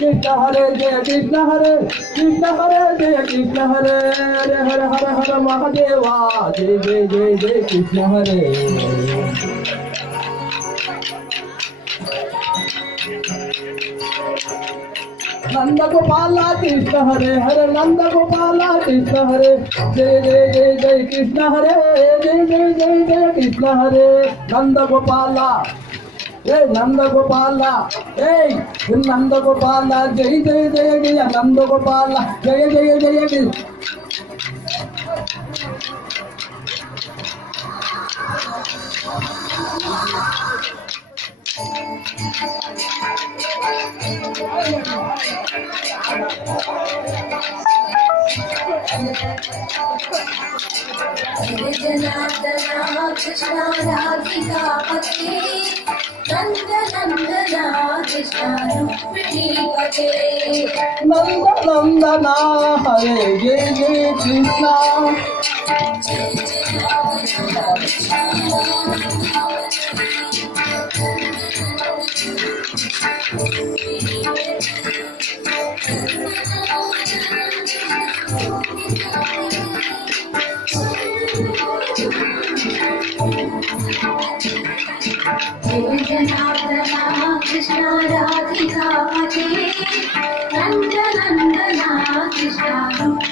कृष्ण हरे जय कृष्ण हरे जय कृष्ण हरे हरे हर हर हर महादेवा जय जय जय जय कृष्ण हरे नंद गोपाला कृष्ण हरे हरे नंद गोपाला कृष्ण हरे जय जय जय जय कृष्ण हरे जय जय जय जय कृष्ण हरे नंद गोपाला नंद गोपाला नंद गोपाला जय जय जय जय नंद गोपाला जय जय जय जय जनार्दना कृष्ण राधिकापते नंद नंदना कृष्ण रुक्मिणीपते नंद नंदना हरे जय जय कृष्ण जय जय जनार्दना कृष्ण राधिकापते नंद नंदना कृष्ण